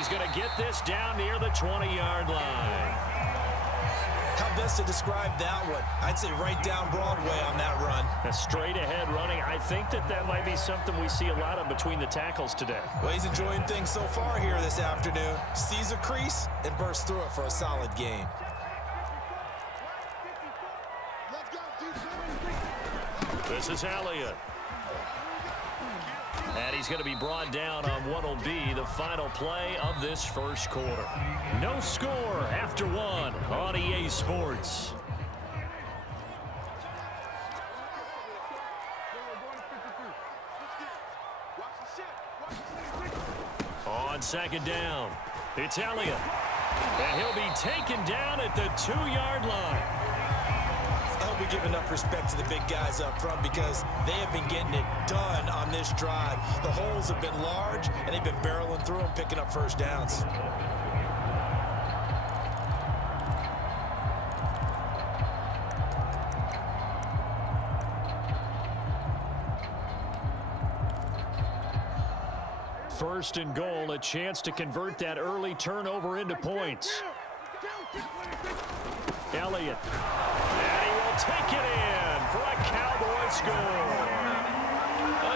he's going to get this down near the 20-yard line. How best to describe that one? I'd say right down Broadway on that run. A straight-ahead running. I think that might be something we see a lot of between the tackles today. Well, he's enjoying things so far here this afternoon. Sees a crease and bursts through it for a solid gain. This is Elliott. And he's going to be brought down on what will be the final play of this first quarter. No score after one on EA Sports. On second down, it's Elliott. And he'll be taken down at the 2-yard line. I hope we give enough respect to the big guys up front because they have been getting it done on this drive. The holes have been large, and they've been barreling through them, picking up first downs. First and goal, a chance to convert that early turnover into points. Elliott. And he will take it in for a Cowboy score.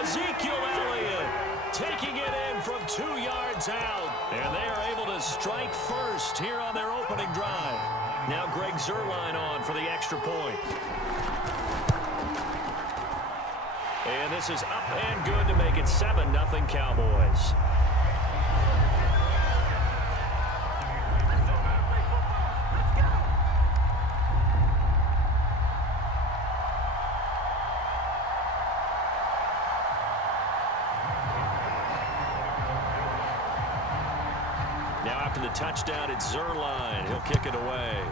Ezekiel Elliott taking it in from 2 yards out. And they are able to strike first here on their opening drive. Now Greg Zuerlein on for the extra point. And this is up and good to make it 7-0 Cowboys. Now after the touchdown, it's Zuerlein. He'll kick it away.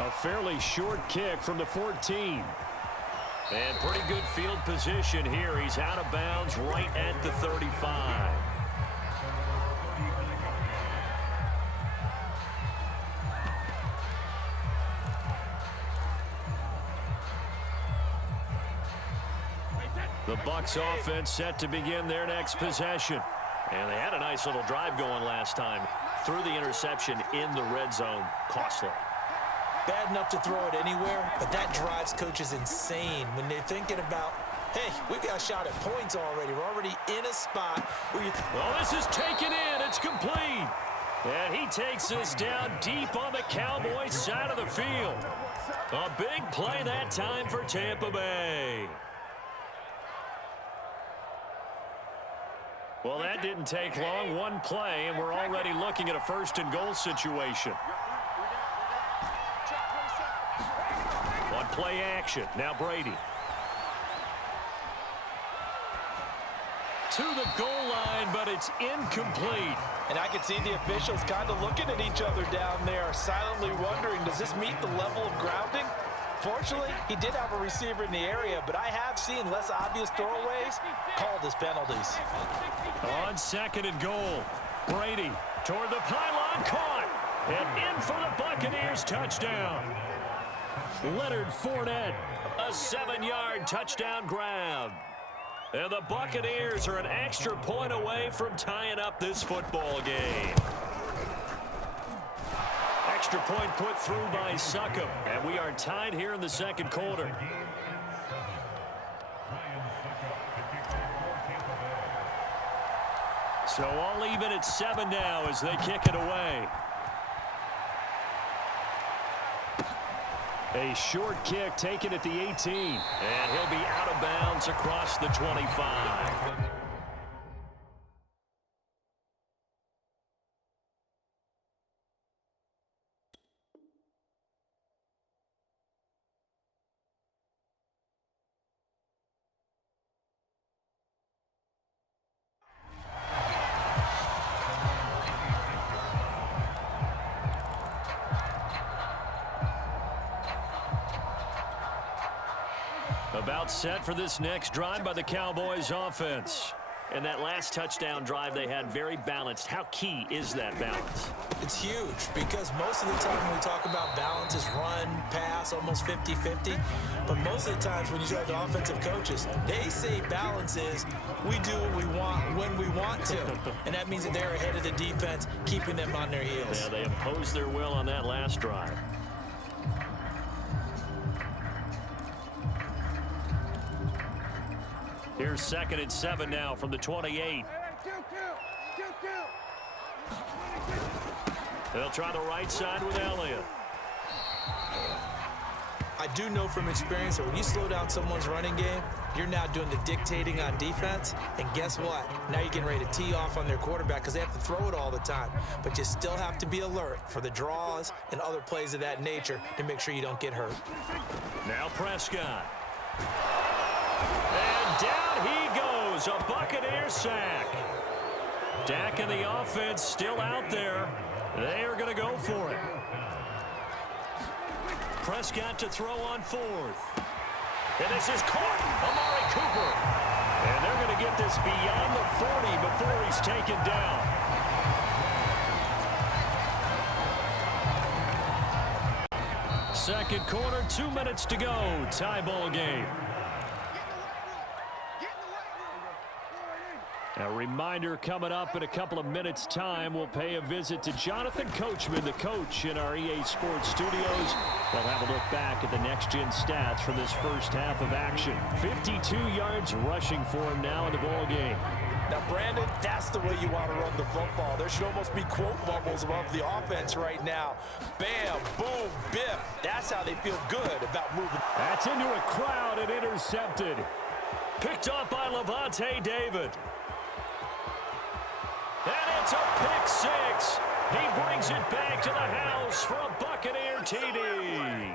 A fairly short kick from the 14. And pretty good field position here. He's out of bounds right at the 35. The Bucs offense set to begin their next possession. And they had a nice little drive going last time. Threw the interception in the red zone. Costly. Bad enough to throw it anywhere, but that drives coaches insane when they're thinking about, hey, we've got a shot at points already. We're already in a spot where you... Well, this is taken in. It's complete. And he takes this down deep on the Cowboys side of the field. A big play that time for Tampa Bay. Well, that didn't take long. One play, and we're already looking at a first and goal situation. On play action. Now Brady. To the goal line, but it's incomplete. And I can see the officials kind of looking at each other down there, silently wondering, does this meet the level of grounding? Fortunately, he did have a receiver in the area, but I have seen less obvious throwaways called as penalties. On second and goal, Brady toward the pylon, caught, and in for the Buccaneers touchdown. Leonard Fournette, a 7-yard touchdown grab. And the Buccaneers are an extra point away from tying up this football game. Extra point put through by Succop, and we are tied here in the second quarter. So all even at 7 now as they kick it away. A short kick taken at the 18. And he'll be out of bounds across the 25. About set for this next drive by the Cowboys offense. And that last touchdown drive they had, very balanced. How key is that balance? It's huge because most of the time when we talk about balance is run, pass, almost 50-50. But most of the times when you talk to offensive coaches, they say balance is we do what we want when we want to. And that means that they're ahead of the defense, keeping them on their heels. Yeah, they imposed their will on that last drive. Here's 2nd and 7 now from the 28. They'll try the right side with Elliott. I do know from experience that when you slow down someone's running game, you're now doing the dictating on defense. And guess what? Now you're getting ready to tee off on their quarterback because they have to throw it all the time. But you still have to be alert for the draws and other plays of that nature to make sure you don't get hurt. Now Prescott. And down he goes, a Buccaneers sack. Dak and the offense still out there. They are going to go for it. Prescott to throw on 4th. And this is caught. Amari Cooper. And they're going to get this beyond the 40 before he's taken down. Second quarter, 2 minutes to go. Tie ball game. A reminder coming up in a couple of minutes' time. We'll pay a visit to Jonathan Coachman, the coach in our EA Sports studios. We'll have a look back at the next-gen stats from this first half of action. 52 yards rushing for him now in the ball game. Now, Brandon, that's the way you want to run the football. There should almost be quote bubbles above the offense right now. Bam, boom, biff. That's how they feel good about moving. That's into a crowd and intercepted. Picked up by Levante David. And it's a pick 6. He brings it back to the house for a Buccaneer TD.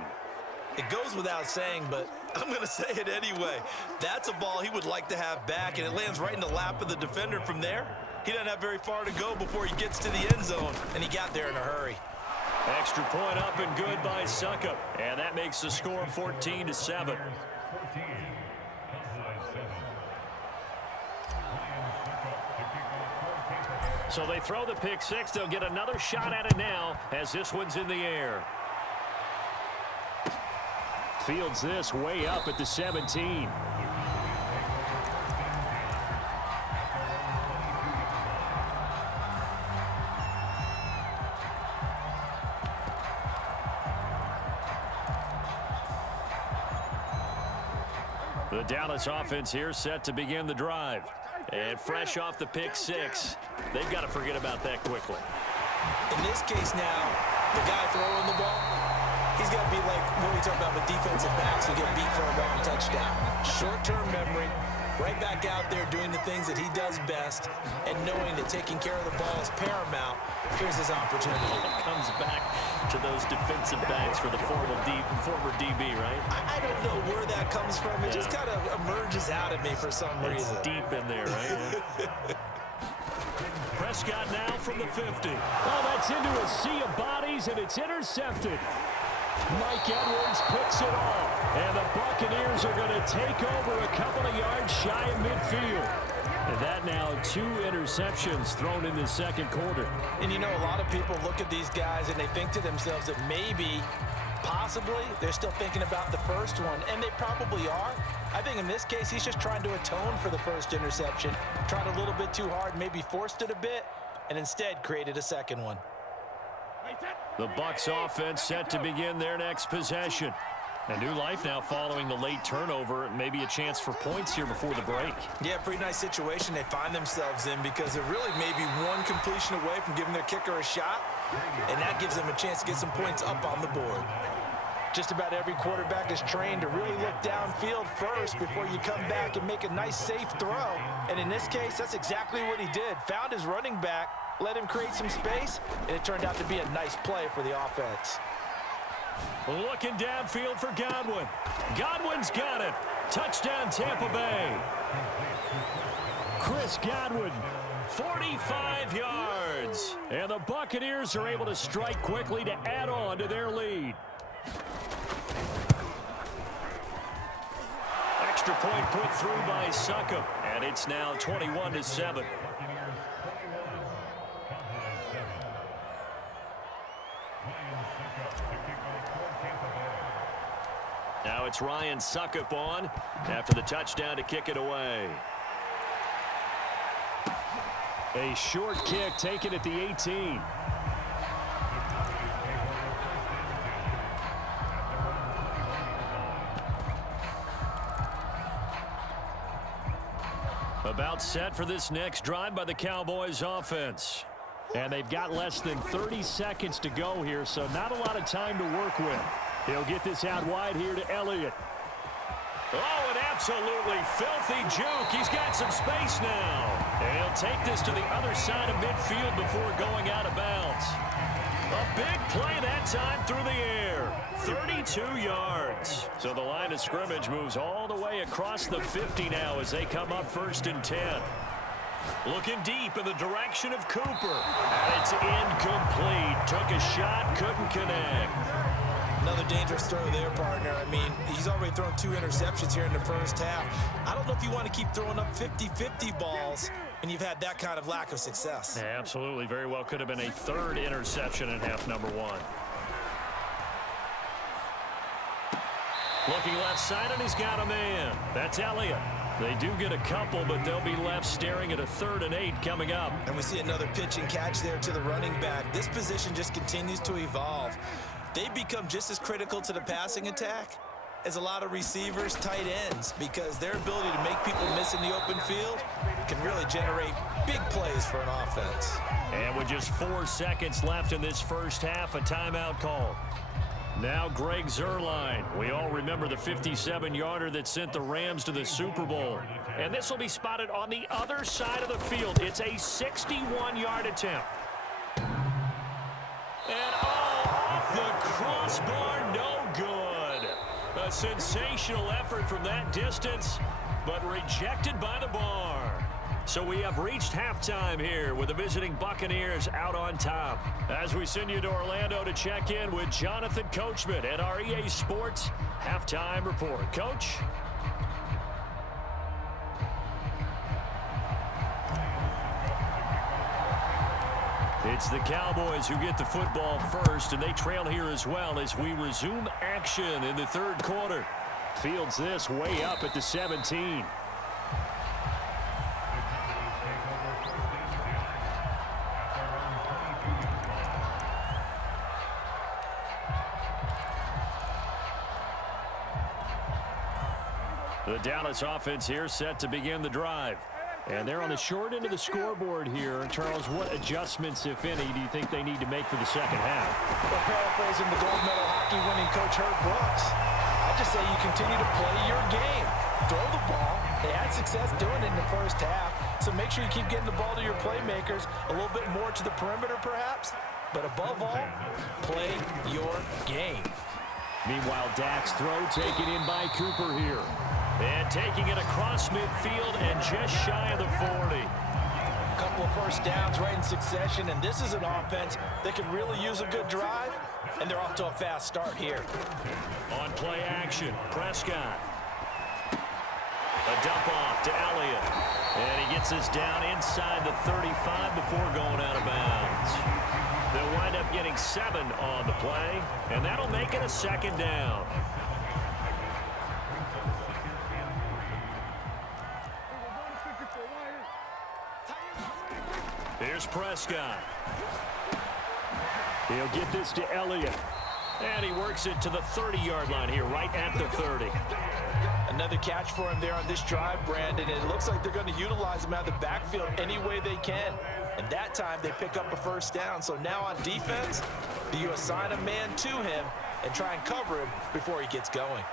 It goes without saying, but I'm going to say it anyway. That's a ball he would like to have back, and it lands right in the lap of the defender from there. He doesn't have very far to go before he gets to the end zone, and he got there in a hurry. Extra point up and good by Suckup. And that makes the score 14-7. So they throw the pick 6. They'll get another shot at it now as this one's in the air. Fields this way up at the 17. The Dallas offense here set to begin the drive. And fresh off the pick 6, they've got to forget about that quickly. In this case now, the guy throwing the ball, he's got to be like when we talk about the defensive backs who get beat for a long touchdown. Short-term memory, right back out there doing the things that he does best, and knowing that taking care of the ball is paramount. Here's his opportunity. It comes back to those defensive backs for the former DB, right? I don't know where that comes from. It just kind of emerges out of me for some reason. It's deep in there, right? Yeah. Prescott now from the 50. Oh, that's into a sea of bodies, and it's intercepted. Mike Edwards picks it off, and the Buccaneers are going to take over a couple of yards shy of midfield. And that now 2 interceptions thrown in the second quarter. And you know, a lot of people look at these guys and they think to themselves that maybe, possibly, they're still thinking about the first one, and they probably are. I think in this case, he's just trying to atone for the first interception. Tried a little bit too hard, maybe forced it a bit, and instead created a second one. The Bucs offense set to begin their next possession. A new life now following the late turnover. Maybe a chance for points here before the break. Yeah, pretty nice situation they find themselves in because they're really maybe one completion away from giving their kicker a shot, and that gives them a chance to get some points up on the board. Just about every quarterback is trained to really look downfield first before you come back and make a nice, safe throw. And in this case, that's exactly what he did. Found his running back, let him create some space, and it turned out to be a nice play for the offense. Looking downfield for Godwin. Godwin's got it. Touchdown, Tampa Bay. Chris Godwin, 45 yards. And the Buccaneers are able to strike quickly to add on to their lead. extra point put through by Succop, and it's now 21-7. Now it's Ryan Succop on after the touchdown to kick it away. A short kick taken at the 18. About set for this next drive by the Cowboys offense. And they've got less than 30 seconds to go here, so not a lot of time to work with. He'll get this out wide here to Elliott. Oh, an absolutely filthy juke. He's got some space now. And he'll take this to the other side of midfield before going out of bounds. A big play that time through the air. 32 yards. So the line of scrimmage moves all the way across the 50 now as they come up 1st and 10. Looking deep in the direction of Cooper. And it's incomplete. Took a shot, couldn't connect. Another dangerous throw there, partner. I mean, he's already thrown 2 interceptions here in the first half. I don't know if you want to keep throwing up 50-50 balls when you've had that kind of lack of success. Yeah, absolutely. Very well could have been a 3rd interception in half number 1. Looking left side, and he's got a man. That's Elliott. They do get a couple, but they'll be left staring at a 3rd and 8 coming up. And we see another pitch and catch there to the running back. This position just continues to evolve. They become just as critical to the passing attack as a lot of receivers, tight ends, because their ability to make people miss in the open field can really generate big plays for an offense. And with just 4 seconds left in this first half, a timeout call. Now Greg Zuerlein. We all remember the 57-yarder that sent the Rams to the Super Bowl. And this will be spotted on the other side of the field. It's a 61-yard attempt. And off the crossbar, no good. A sensational effort from that distance, but rejected by the bar. So we have reached halftime here with the visiting Buccaneers out on top. As we send you to Orlando to check in with Jonathan Coachman at our EA Sports Halftime Report. Coach? It's the Cowboys who get the football first, and they trail here as well as we resume action in the 3rd quarter. Fields this way up at the 17. The Dallas offense here set to begin the drive. And they're on the short end of the scoreboard here. Charles, what adjustments, if any, do you think they need to make for the second half? Well, paraphrasing the gold medal hockey winning coach Herb Brooks, I just say you continue to play your game. Throw the ball. They had success doing it in the first half, so make sure you keep getting the ball to your playmakers, a little bit more to the perimeter perhaps, but above all, play your game. Meanwhile, Dak's throw taken in by Cooper here. And taking it across midfield and just shy of the 40. A couple of first downs right in succession, and this is an offense that can really use a good drive, and they're off to a fast start here. On play action, Prescott. A dump off to Elliott. And he gets this down inside the 35 before going out of bounds. They'll wind up getting 7 on the play, and that'll make it a 2nd down. Here's Prescott. He'll get this to Elliott. And he works it to the 30-yard line here, right at the 30. Another catch for him there on this drive, Brandon. It looks like they're going to utilize him out of the backfield any way they can. And that time they pick up a first down. So now on defense, do you assign a man to him and try and cover him before he gets going?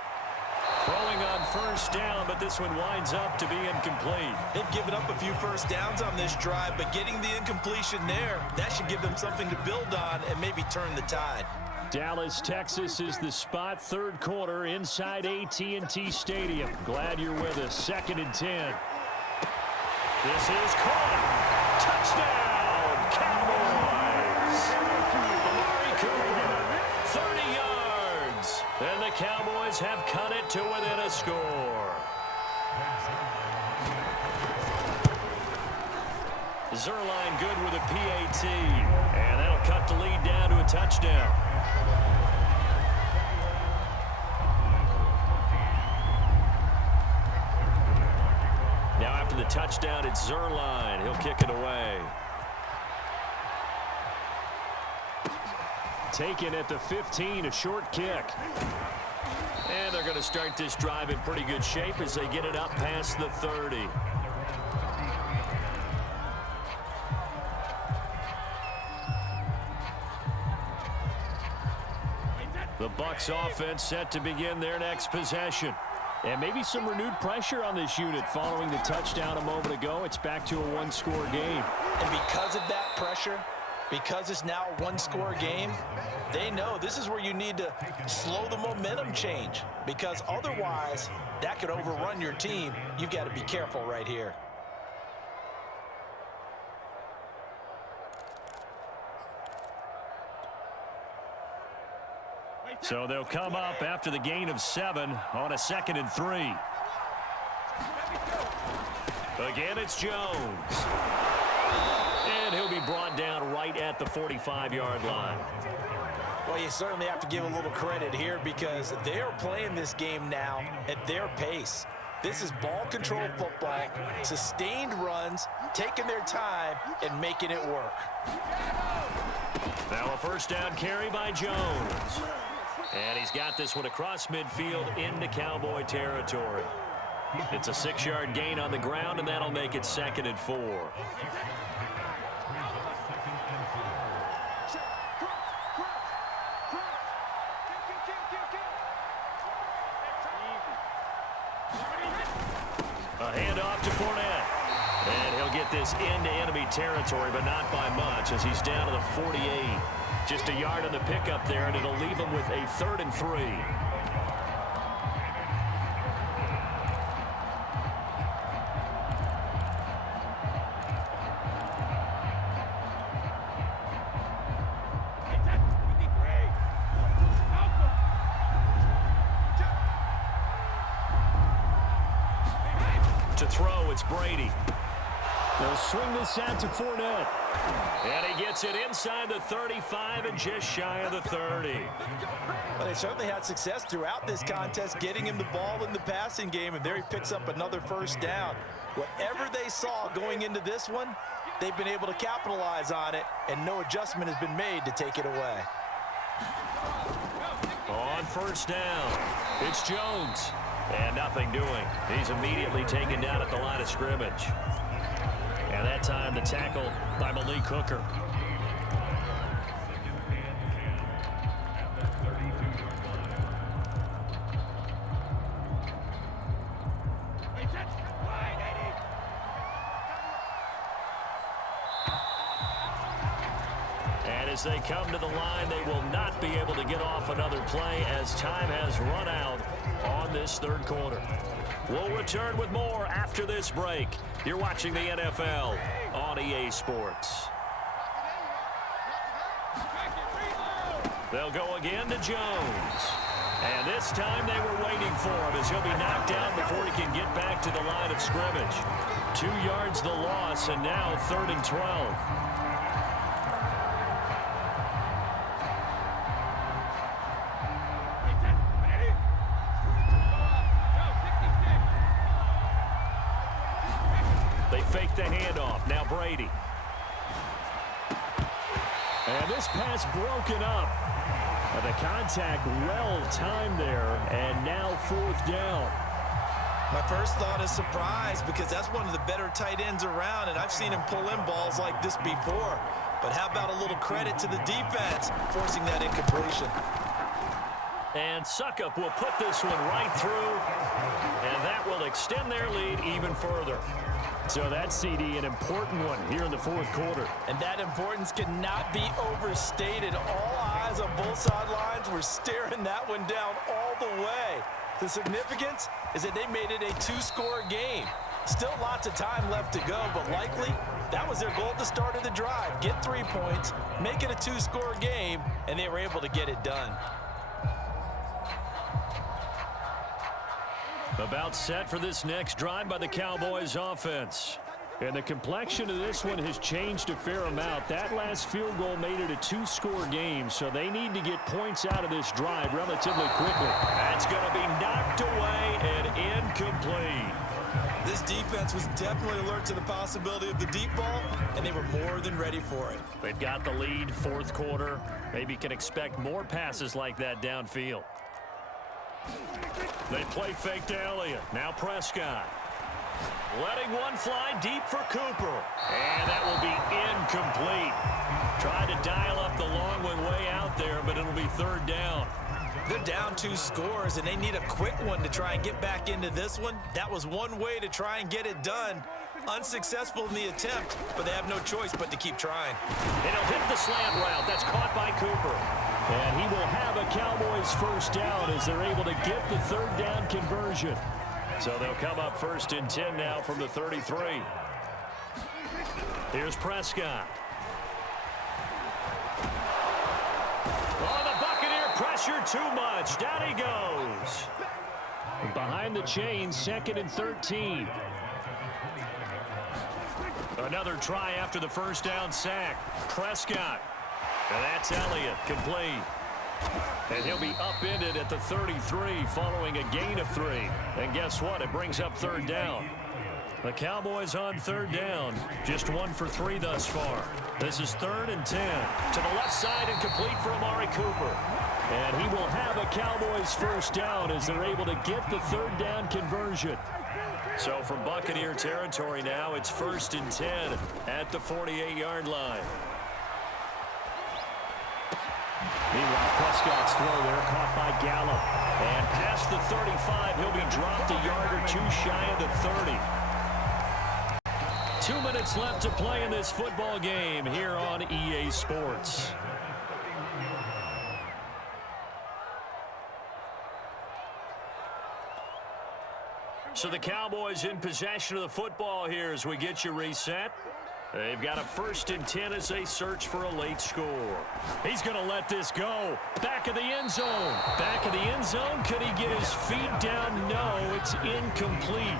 Throwing on first down, but this one winds up to be incomplete. They've given up a few first downs on this drive, but getting the incompletion there, that should give them something to build on and maybe turn the tide. Dallas, Texas is the spot. 3rd quarter inside AT&T Stadium. Glad you're with us. 2nd and 10. This is caught. Touchdown, Cowboys. Amari Cooper, 30 yards. And the Cowboys have cut it to within a score. Zerline good with a PAT, and that'll cut the lead down to a touchdown. Now after the touchdown, it's Zerline. He'll kick it away. Taken at the 15, a short kick. And they're going to start this drive in pretty good shape as they get it up past the 30. The Bucs offense set to begin their next possession. And maybe some renewed pressure on this unit following the touchdown a moment ago. It's back to a one-score game. And because of that pressure, because it's now a one-score game, they know this is where you need to slow the momentum change, because otherwise that could overrun your team. You've got to be careful right here. So they'll come up after the gain of 7 on a 2nd and 3. Again, it's Jones. And he'll be brought down right at the 45-yard line. Well, you certainly have to give a little credit here because they are playing this game now at their pace. This is ball control football, sustained runs, taking their time and making it work. Now a first down carry by Jones. And he's got this one across midfield into Cowboy territory. It's a 6-yard gain on the ground, and that'll make it 2nd and 4. A handoff to Fournette. And he'll get this into enemy territory, but not by much as he's down to the 48. Just a yard on the pickup there, and it'll leave him with a 3rd and 3. To throw, it's Brady. They'll swing this out to Fournette. And he gets it inside the 35 and just shy of the 30. Well, they certainly had success throughout this contest, getting him the ball in the passing game, and there he picks up another first down. Whatever they saw going into this one, they've been able to capitalize on it, and no adjustment has been made to take it away. On first down, it's Jones. And nothing doing. He's immediately taken down at the line of scrimmage. And that time the tackle by Malik Hooker. And as they come to the line, they will not be able to get off another play as time has run out on this 3rd quarter. We'll return with more after this break. You're watching the NFL on EA Sports. They'll go again to Jones. And this time they were waiting for him as he'll be knocked down before he can get back to the line of scrimmage. 2 yards the loss, and now 3rd and 12. Fake the handoff. Now Brady. And this pass broken up. The contact well timed there. And now 4th down. My first thought is surprise because that's one of the better tight ends around, and I've seen him pull in balls like this before. But how about a little credit to the defense forcing that incompletion? And Suckup will put this one right through, and that will extend their lead even further. So that CD, an important one here in the 4th quarter. And that importance cannot be overstated. All eyes on both sidelines were staring that one down all the way. The significance is that they made it a 2-score game. Still lots of time left to go, but likely that was their goal at the start of the drive. Get 3 points, make it a 2-score game, and they were able to get it done. About set for this next drive by the Cowboys offense. And the complexion of this one has changed a fair amount. That last field goal made it a two-score game, so they need to get points out of this drive relatively quickly. That's going to be knocked away and incomplete. This defense was definitely alert to the possibility of the deep ball, and they were more than ready for it. They've got the lead, fourth quarter. Maybe can expect more passes like that downfield. They play fake to Elliott. Now Prescott. Letting one fly deep for Cooper. And that will be incomplete. Tried to dial up the long one way out there, but it'll be third down. They're down 2 scores, and they need a quick one to try and get back into this one. That was one way to try and get it done. Unsuccessful in the attempt, but they have no choice but to keep trying. And he'll hit the slant route. That's caught by Cooper. And he will have a Cowboys first down as they're able to get the third down conversion. So they'll come up first and 10 now from the 33. Here's Prescott. Oh, the Buccaneer pressure too much. Down he goes. Behind the chain, 2nd and 13. Another try after the first down sack. Prescott. And that's Elliott, complete. And he'll be upended at the 33 following a gain of 3. And guess what? It brings up third down. The Cowboys on third down. Just 1 for 3 thus far. This is 3rd and 10. To the left side and complete for Amari Cooper. And he will have a Cowboys first down as they're able to get the third down conversion. So from Buccaneer territory now, it's 1st and 10 at the 48-yard line. Meanwhile, Prescott's throw there caught by Gallup. And past the 35, he'll be dropped a yard or 2 shy of the 30. 2 minutes left to play in this football game here on EA Sports. So the Cowboys in possession of the football here as we get you reset. They've got a 1st and 10 as they search for a late score. He's going to let this go. Back of the end zone. Back of the end zone. Could he get his feet down? No, it's incomplete.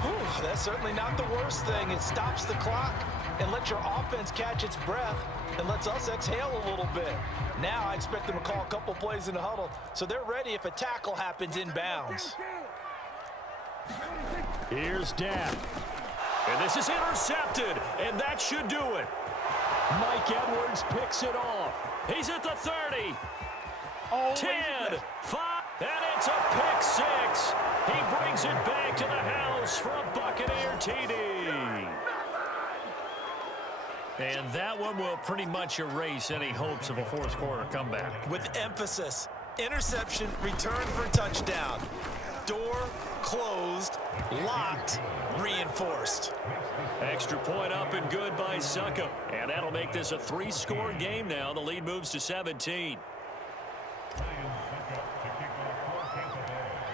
Whew, that's certainly not the worst thing. It stops the clock and lets your offense catch its breath and lets us exhale a little bit. Now I expect them to call a couple plays in the huddle so they're ready if a tackle happens inbounds. Here's Dak. And this is intercepted, and that should do it. Mike Edwards picks it off. He's at the 30. 10, 5, and it's a pick 6. He brings it back to the house for a Buccaneer TD. And that one will pretty much erase any hopes of a fourth quarter comeback. With emphasis, interception, return for a touchdown. Door closed, locked, reinforced. Extra point up and good by Suckup. And that'll make this a 3-score game now. The lead moves to 17.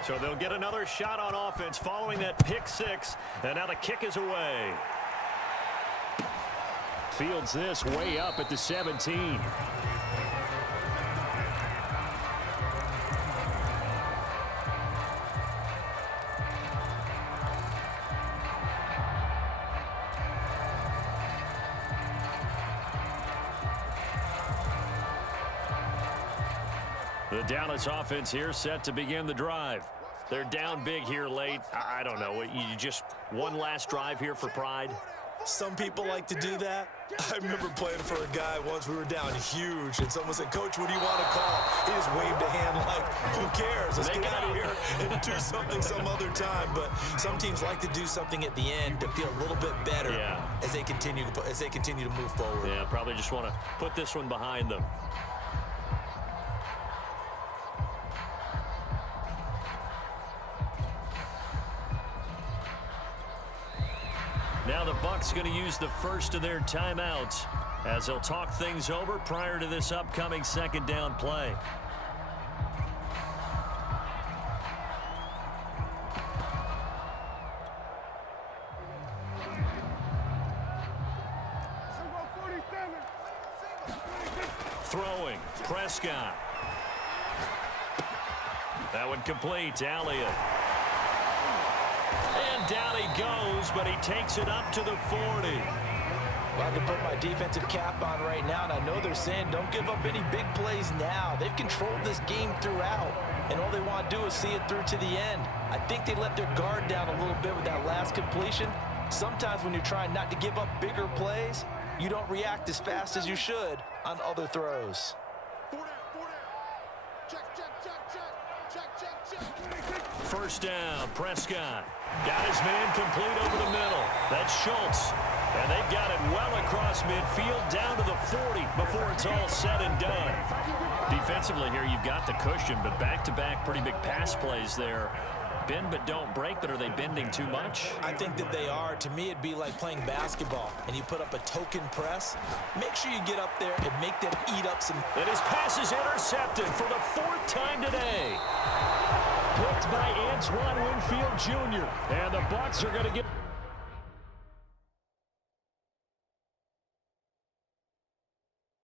So they'll get another shot on offense following that pick 6. And now the kick is away. Fields this way up at the 17. The Dallas offense here set to begin the drive. They're down big here late. I don't know. You just one last drive here for pride? Some people like to do that. I remember playing for a guy once. We were down huge, and someone said, "Coach, what do you want to call?" He just waved a hand like, "Who cares? Let's get out of here and do something some other time." But some teams like to do something at the end to feel a little bit better as they continue to move forward. Yeah, probably just want to put this one behind them. Now the Bucs going to use the first of their timeouts as they'll talk things over prior to this upcoming second down play. Throwing, Prescott. That one complete to Elliott. And down he goes, but he takes it up to the 40. Well, I can put my defensive cap on right now, and I know they're saying don't give up any big plays now. They've controlled this game throughout, and all they want to do is see it through to the end. I think they let their guard down a little bit with that last completion. Sometimes when you're trying not to give up bigger plays, you don't react as fast as you should on other throws. First down, Prescott. Got his man complete over the middle. That's Schultz. And they've got it well across midfield down to the 40 before it's all said and done. Defensively here, you've got the cushion, but back-to-back pretty big pass plays there. Bend but don't break, but are they bending too much? I think that they are. To me, it'd be like playing basketball, and you put up a token press. Make sure you get up there and make them eat up some. And his pass is intercepted for the 4th time today. Picked by Antoine Winfield Jr. And the Bucs are going to get...